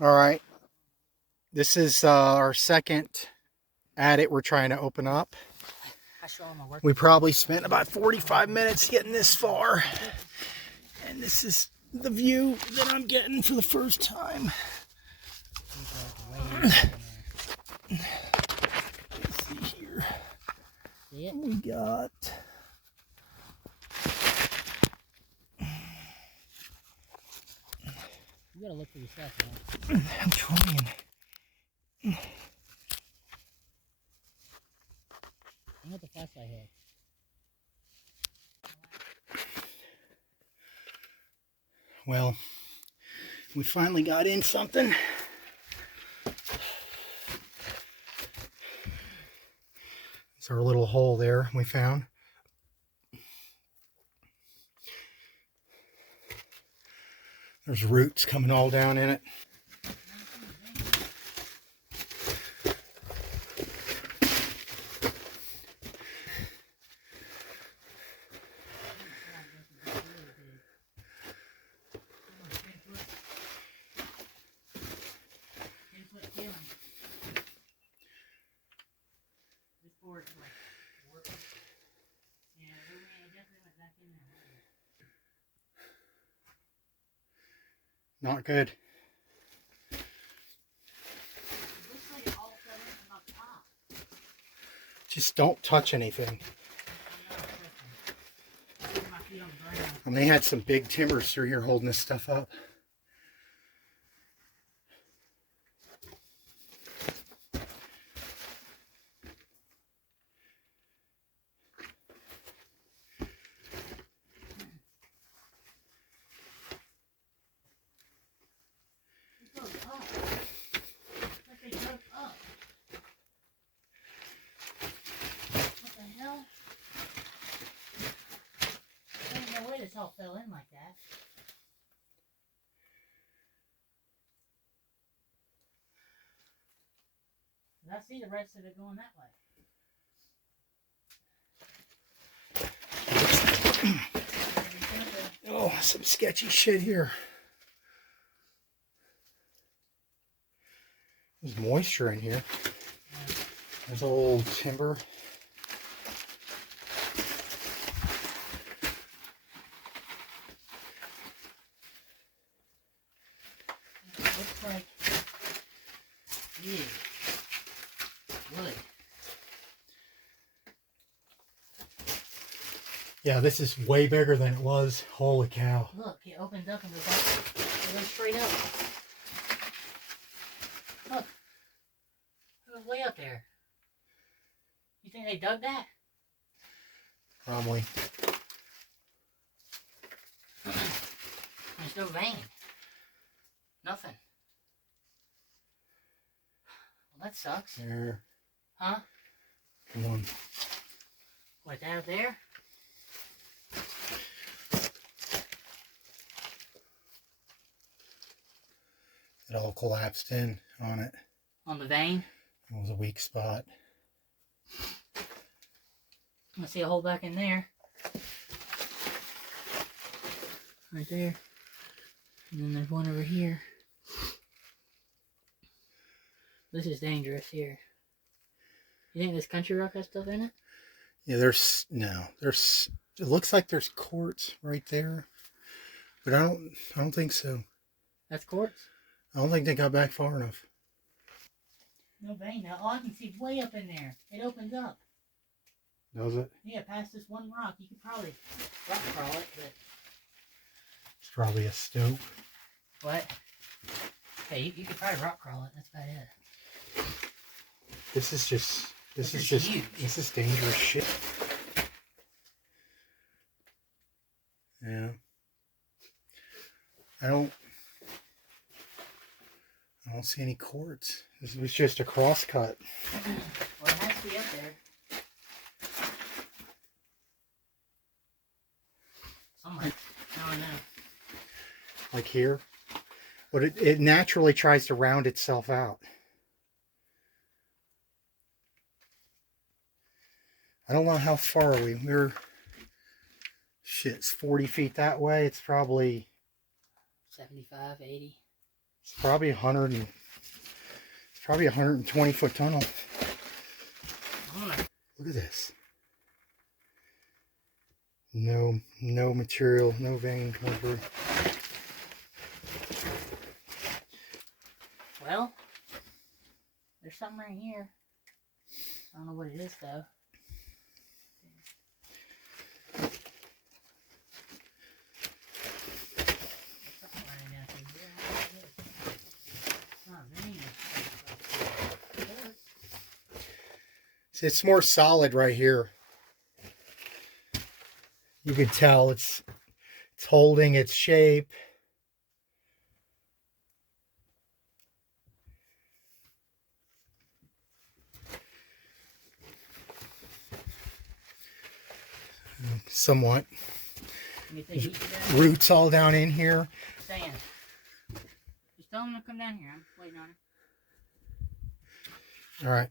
All right, this is our second adit we're trying to open up. We probably spent about 45 minutes getting this far, and this is the view that I'm getting for the first time. Let's see here. We got You gotta look for yourself, man. I'm trying. I know the flashlight had. Well, we finally got in something. It's our little hole there we found. There's roots coming all down in it. Not good. Just don't touch anything. And they had some big timbers through here holding this stuff up. This all fell in like that. I see the rest of it going that way. Oh, some sketchy shit here. There's moisture in here. There's old timber. Looks like wood. Yeah, this is way bigger than it was. Holy cow. Look, it opens up and goes up. It goes straight up. Look. It goes way up there. You think they dug that? Probably. There's no vein. Nothing. Well, that sucks. There. Huh? Come on. What, out there? It all collapsed in on it. On the vein? It was a weak spot. I see a hole back in there. Right there. And then there's one over here. This is dangerous here. You think this country rock has stuff in it? Yeah, there's it looks like there's quartz right there. But I don't think so. That's quartz? I don't think they got back far enough. No vein. Now all I can see is way up in there. It opens up. Does it? Yeah, past this one rock. You could probably rock crawl it, but... It's probably a stope. What? Hey, you could probably rock crawl it. That's about it. This is just... This is huge. This is dangerous shit. Yeah. I don't see any quartz. This was just a crosscut. Well, it has to be up there. Somewhere. I don't know. Like here. But it naturally tries to round itself out. I don't know how far we're shit, it's 40 feet that way. It's probably 75, 80. It's probably 120-foot tunnel. Look at this. No material, no vein coming through. Well, there's something right here. I don't know what it is though. See, it's more solid right here. You could tell it's holding its shape. Somewhat. Roots all down in here. Saying. Just tell him to come down here. I'm waiting on him. All right.